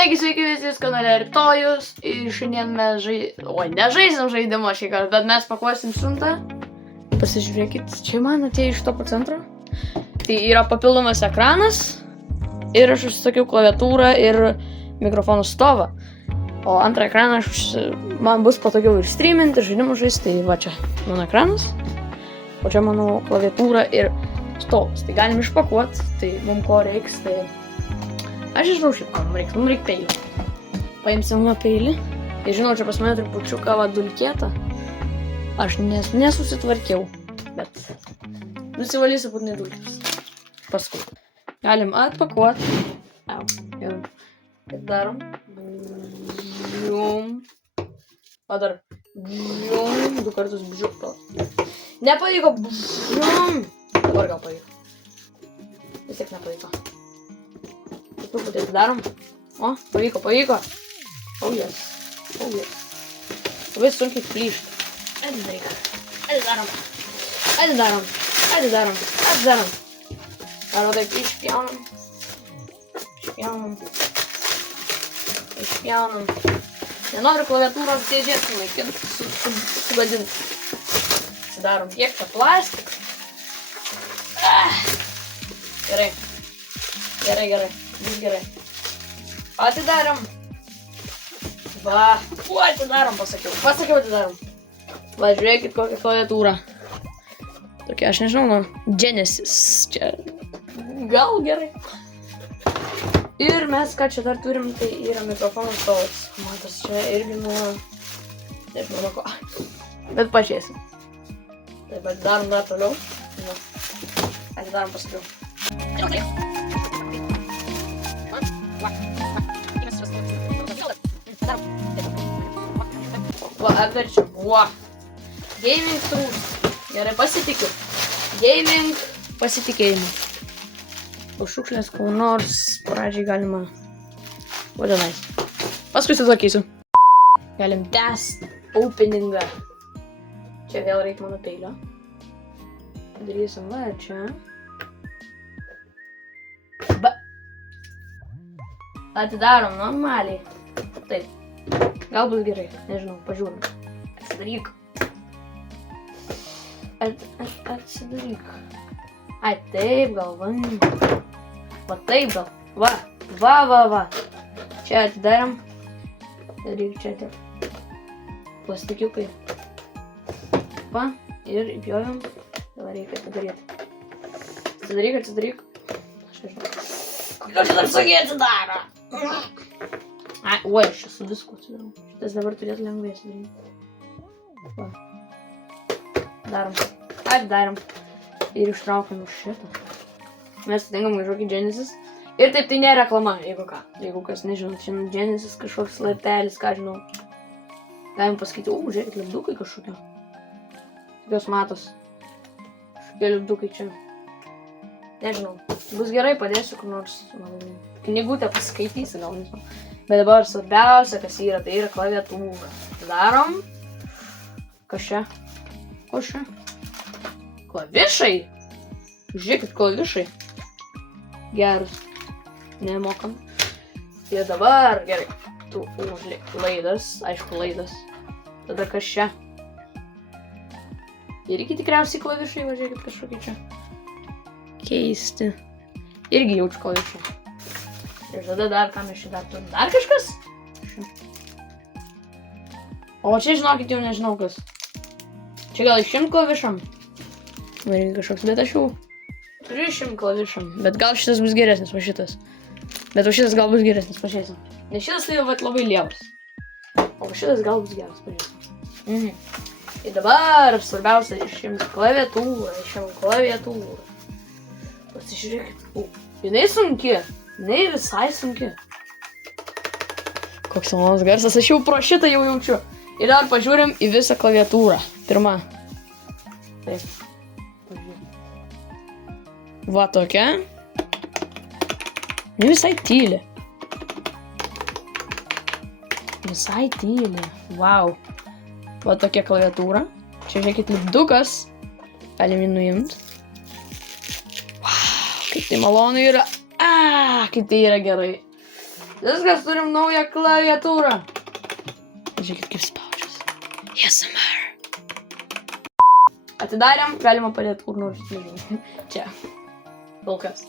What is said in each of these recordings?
Taigi sveiki visi kanale Rytojus ir šiandien mes nežaisim žaidimo šį kartą, bet mes pakuosim siuntą. Pasižiūrėkit, čia man atėjo iš topo centro. Tai yra papildomas ekranas ir aš užsakiau klaviatūrą ir mikrofonų stovą. O antrą ekraną man bus patogiau ir streaminti, ir žaidimų žaisti. Tai va čia mano ekranas, o čia mano klaviatūra ir stovas. Tai galim išpakuoti, tai mums ko reiks, tai... Aš žinau šiaip, ką mums reikia peilį. Paimsim nuo peilį. Ir žinau, čia pas mane trupučiuką dulkėta. Aš nesusitvarkiau, bet nusivalysiu būtinai dulkės. Paskui. Galim atpakuoti. Jau. Ir darom. Bžium. O dar. Bžium. 2 kartus bžium. Nepavyko. Bžium. Dabar gal pavyko. Vis tiek nepavyko. Truputį atidarom. O, pavyko. Oh yes. Labai sunkiai plyšta. Atidarom. Arba taip išpjaunam. Nenoriu klaviatūros dėžės sugadinti. Atidarom kiek čia plastik. Gerai. Bus gerai. Atidarom. Va. Atidarom, pasakiau atidarom. Va, žiūrėkit kokią klaviatūrą. Tokia, aš nežinau, Genesis. Čia gal gerai. Ir mes, ką čia dar turim, tai yra mikrofono stovas. Matas, čia irgi nežinau nuo ko. Bet pažiūrėsim. Taip, atidarom dar toliau. Atidarom pasakiau. Va, apverčiam. Va. Gaming trūks. Gerai, pasitikiu. Gaming pasitikėjimą. O šiukšlės ko nors pradžiai galima. Vadinais. Paskui sutvarkysiu. Galim tęsti openingą. Čia vėl reikia mano peilio. Padarysim va čia. Atidarom normaliai. Taip. Galbūt gerai. Nežinau, pažiūrim. Atsidaryk. Atsidaryk. Ai, taip gal. Va, taip gal. Va. Čia atidarom. Daryk čia taip. Plastikiukai. Va. Ir įpjovėm. Dabar reikia padaryti. Atsidaryk. Aš nežinau. Kodėl čia dar sunkiai atsidaro? Ai, aš čia su visku atsidarau. Šitas dabar turėtų lengvai atsidaryti. Va. Darom. Ir ištraukiam už šitą. Mes atitinkamai žokį Genesis. Ir taip, tai nėra reklama, jeigu ką. Jeigu kas nežinot, šiandien Genesis kažkoks laiptelis, ką žinau. Galim pasakyti, žiūrėkit, lipdukai kažkokie. Tokios matos. Kažkokie lipdukai čia. Nežinau. Bus gerai, padėsiu kur nors. Knygutę paskaitysi, gal nežinau. Bet dabar svarbiausia, kas yra, tai yra klaviatūra. Darom. Kas čia? Ko čia? Klavišai. Žiūrėkit, klavišai. Gerus. Nemokam. Ir dabar, gerai. Laidas. Aišku, laidas. Tada kas čia? Irgi tikriausiai klavišai, važiuokit kažkokį čia. Keisti. Irgi jaučiu klavišai. Ir tada dar, ką mes čia dar turim? Dar kažkas? O čia, žinokit, jau nežinau kas. Čia gal išimt klavišam? Irgi kažkoks, bet aš jau turiu išimt klavišam. Bet gal šitas bus geresnis, va šitas. Bet va šitas gal bus geresnis, pažiūrėsim. Nes šitas tai labai lievas. O šitas gal bus geras, pažiūrėsim. Ir dabar svarbiausia išimt klaviatūrą. Pasižiūrėkit. Jinai sunki. Jinai visai sunki. Koks malonus garsas, aš jau pro šitą jau jaučiu. Ir dar pažiūrim į visą klaviatūrą. Pirma. Taip. Va tokia. Ne visai tyli. Wow. Va tokia klaviatūra. Čia žiūrėkit lipdukas. Galim jį nuimti. Wow, kaip tai malonu yra. Kaip tai yra gerai. Viskas, turim naują klaviatūrą. Žiūrėkit, kaip spaudžiasi. ASMR. Atidarėm, galima padėti kur nors, nežinau. Čia. Kol kas.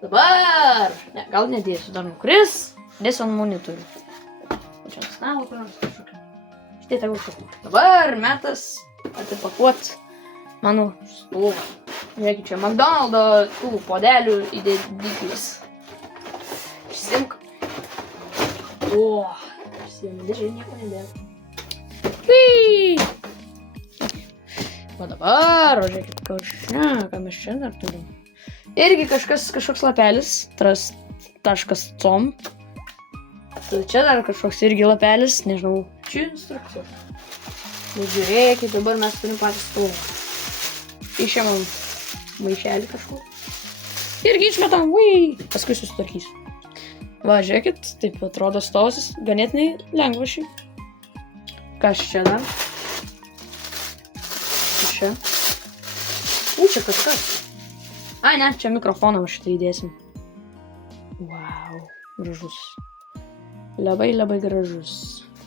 Dabar. Ne, gal nedėsiu, dar nukris. Dėsiu ant monitorių. Čia ant stalo, kur nors kažkokia. Štai tegu šokų. Dabar metas atipakuot mano stulą. Žiūrėkit, čia McDonald'o tų podelių įdėdiklis. Išsimk. O, išsiėmė dėžė, nieko nedėlė. O dabar, žiūrėkit, ką mes čia dar turim. Irgi kažkoks lapelis, trust.com. Čia dar kažkoks irgi lapelis, nežinau, čia instrukcijos. Bet žiūrėkit, dabar mes turim patį stulą. Išėmam maišelį kažkur. Irgi išmetam, paskui susitvarkysiu. Va, žiūrėkit, taip atrodo stosis, ganėtinai lengva šiaip. Kas čia dar? Čia. Čia kažkas. Ai, ne, čia mikrofoną šitą įdėsim. Wow, gražus. Labai gražus.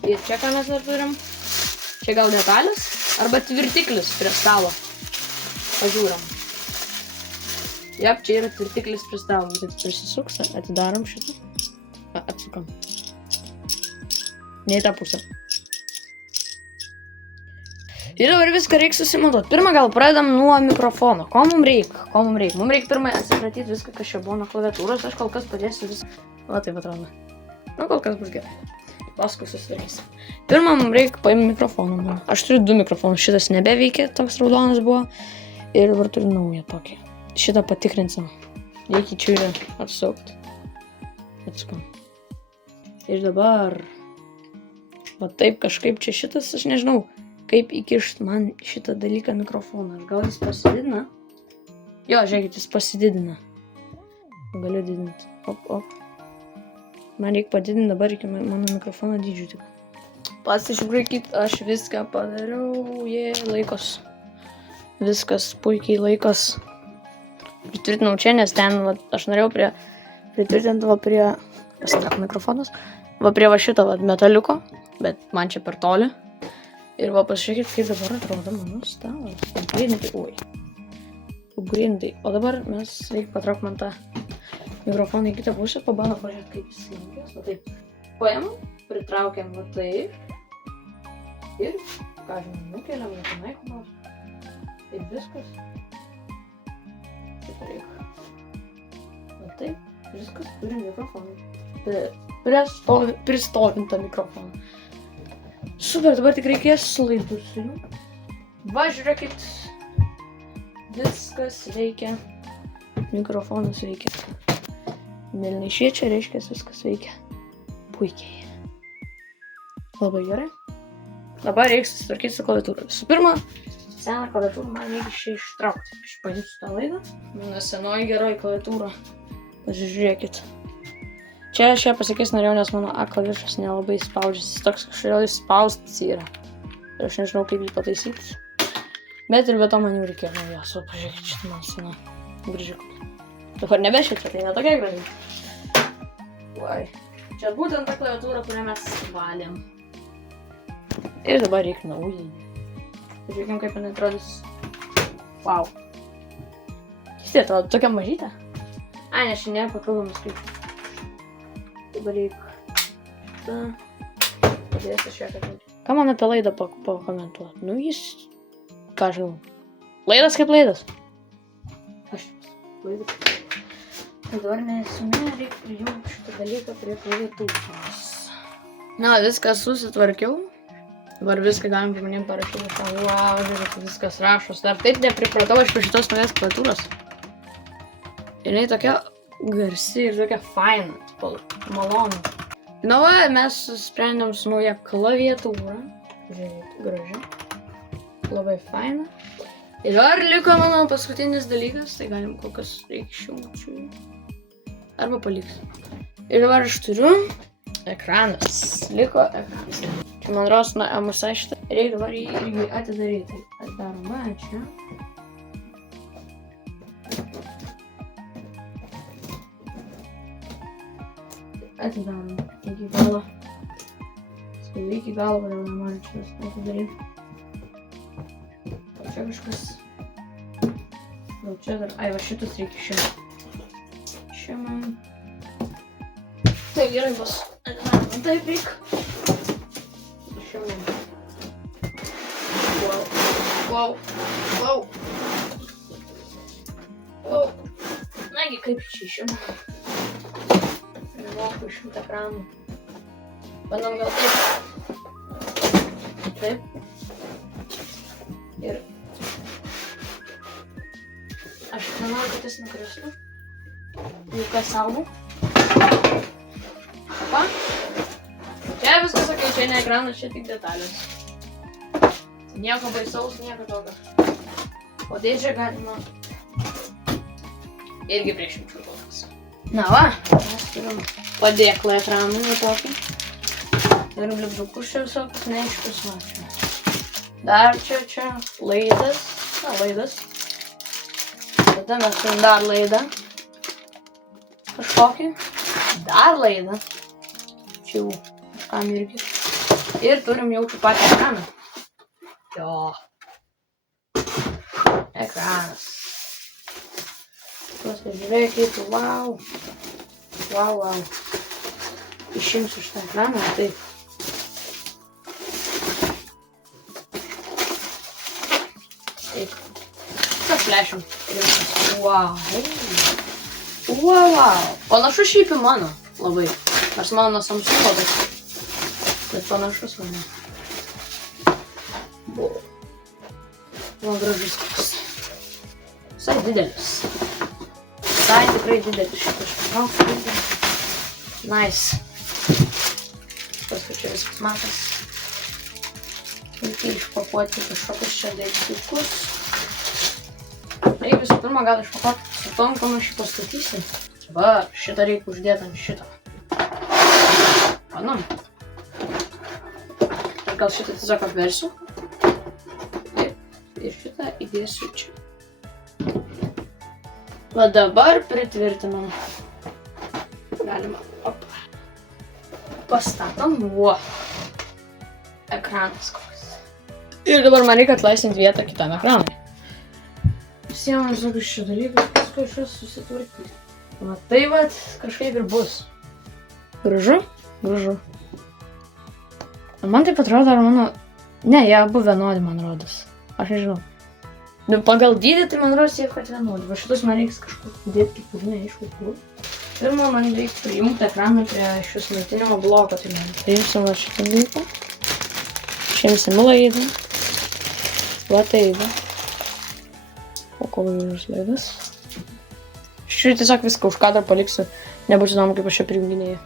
Ir čia ką mes dar turim? Čia gal detalės? Arba tvirtiklis prie stalo. Pažiūram. Jep, čia yra tvirtiklis prie stalo. Taip prisisuks, atidarom šitą. Atsukam. Ne į tą pusę. Ir dabar viską reikia susimontuoti. Pirmą gal pradedam nuo mikrofono. Ko mums reikia? Mums reikia pirmai atsikratyti viską, kas čia buvo nuo klaviatūros. Aš kol kas padėsiu viską. Va, taip atrodo. Nu, kol kas bus gerai. Paskui susitvarkysim. Pirmą mums reikia paimti mikrofoną. Aš turiu 2 mikrofonus. Šitas nebeveikia, toks raudonas buvo. Ir dabar turiu naują tokį. Šitą patikrinsim. Reikia čia yra atsukti. Atsukam. Ir dabar. Va taip kažkaip čia šitas, aš nežinau. Kaip įkišt man šitą dalyką mikrofoną. Gal jis pasididina? Jo, žiūrėkit, jis pasididina. Galiu didinti. Op. Man reikia padidinti dabar iki mano mikrofono dydžių tik. Pasižiūrėkit, aš viską padariau. Laikos. Viskas puikiai laikos. Pritvirtinau čia, nes ten, aš norėjau pritvirtinti prie mikrofonas. Prie šito metaliuko, bet man čia per toli. Ir pasižiūrėkit, kaip dabar atrodo mano stalas. Upgrindai. O dabar mes reikia patraukti man tą mikrofoną į kitą pusę, pabandom pažiūrėti, kaip jis linkęs. Va taip. Paėmam, pritraukiam va taip. Ir, ką žinau, nukeliam, tenai kur nors. Ir viskas. Taip reikia. Va taip, viskas, turim mikrofoną. Pristovintą mikrofoną. Super, dabar tik reikės laidus. Va, žiūrėkit. Viskas veikia. Mikrofonas veikia. Mėlynai šviečia, reiškia, viskas veikia. Puikiai. Labai gerai. Dabar reikia susitvarkyti su klaviatūra. Visų pirma, seną klaviatūrą man reikia čia ištraukti. Aš paimsiu tą laidą. Mano senoji geroji klaviatūra. Pasižiūrėkit. Čia aš ją pasikeis norėjau, nes mano A klavišas nelabai spaudžiasi. Jis toks kažkodėl įspaustas yra. Ir aš nežinau, kaip jį pataisyti. Bet ir be to man jau reikėjo naujos. O pažiūrėkit, šitą man sena graži. Dabar nebešviečia, tai netokia graži. Vai. Čia būtent ta klaviatūra, kurią mes valėm. Ir dabar reikia naujai. Pažiūrėkim, kaip jinai atrodys. Wow. Jis tai atrodo tokia mažytė. Ai, nes šiandien papildomas skaičius. Dabar reikia. Padėsiu šią kad. Ką man apie laidą pakomentuoti? Nu, jis. Ką žinau. Laidas kaip laidas. Aš laidas. Dabar nesime reikia prijungti šitą dalyką prie klaviatūros. Na, viską susitvarkiau. Dabar viską galim žmonėm parašyti. Wow, žiūrėk, viskas rašos. Dar taip nepripratau aš prie šitos naujas klaviatūros. Jinai tokia garsi ir tokia faina. Malonu. Na va, mes sprendėm su nauja klaviatūra. Žiūrėkit, graži. Labai faina. Ir dar liko mano paskutinis dalykas, tai galim kol kas reikia išjungti. Arba paliks. Ir dabar aš turiu ekranas. Liko ekranas. Čia man rodos nuo MSI šitą. Reikia dabar jį irgi atidaryti. Atidarom va čia. atidarom iki galo. Skaitai iki galo, kodėl nenori čia atidaryti. O čia kažkas. Gal čia dar, ai va šitus reikia šiandien. Šiandien. Tai gerai bus. Atidarom, taip reik. Šiandien. Wow. Nagi, kaip čia šiandien. Nemoku 100 gramų. Bandom gal taip. Taip. Ir aš nenoriu, kad jis nukristų. Jau kas saugu. Opa. Čia viskas sakai, čia ne ekranas, čia tik detalės. Nieko baisaus, nieko tokio. O dėžę galima irgi priešimčiau kokias. Na va, mes turim padėklą ekranui tokį. Turim lipdukus čia visokius neaiškius mačiau. Dar čia laidas. Na, laidas. Tada mes turim dar laidą. Kažkokį. Dar laidą. Čia jau kažkam irgi. Ir turim jau čia patį ekraną. Jo. Ekranas. Pasižiūrėkit, wow. Wow. Išimsiu šitą ekraną, taip. Taip. Paslešim. Wow. Panašus šiaip į mano labai. Nors mano Samsungo, bet panašus mano. Gražus koks. Visai didelis. Visai tikrai didelis šitas. Nice. Paskui čia viskas matas. Reikia išpakuoti kažkokius čia daiktukus. Reikia visų pirma gal išpakuoti su tom, kam aš jį pastatysiu. Va, šitą reikia uždėti ant šito. Manau. Gal šitą tiesiog apversiu. Ir šitą įdėsiu čia. Va dabar pritvirtinam. Galima, pastatom, ekranas koks. Ir dabar man reikia atlaisvinti vietą kitam ekranui. Visiems visokius šio dalykus, kažkas susitvarkyti. Va tai vat, kažkaip ir bus. Gražu? Gražu. Man taip atrodo, ar mano... Ne, jie abu vienodi, man rodos. Aš nežinau. Nu, pagal dydį, tai man rodos, jie kad vienodi. Va šitus man reiks kažkur dėti, kur neaišku kur. Pirma, man reikia prijungti ekraną prie šios maitinimo bloko. Tai man priimsim va šitą dalyką. Išimsim laidą. Va taip. O kol jūros laidas. Aš tiesiog viską už kadrą paliksiu. Nebūtų įdomu, kaip aš čia prijunginėjau.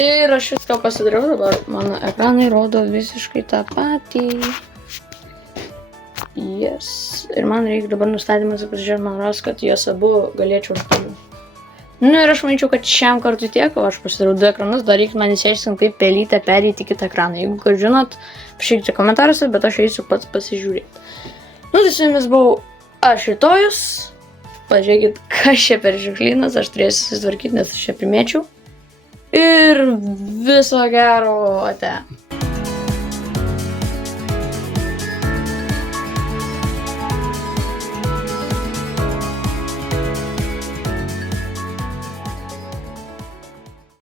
Ir aš viską pasidariau, dabar mano ekranai rodo visiškai tą patį. Yes. Ir man reikia dabar nustatymas pasižiūrėti, man rodos, kad juos abu galėčiau užpildyti. Nu ir aš manyčiau, kad šiam kartui tiek, o aš pasidariau 2 ekranus, dar reikia man įsiaiškinti, kaip pelytę perėti į kitą ekraną. Jeigu kad žinot, pašykite komentaruose, bet aš eisiu pats pasižiūrėti. Nu tai su jumis buvau aš Rytojus. Pažiūrėkit, kas čia per žiklynas, aš turėsiu susitvarkyti, nes aš čia primėčiau. Ir viso gero ate.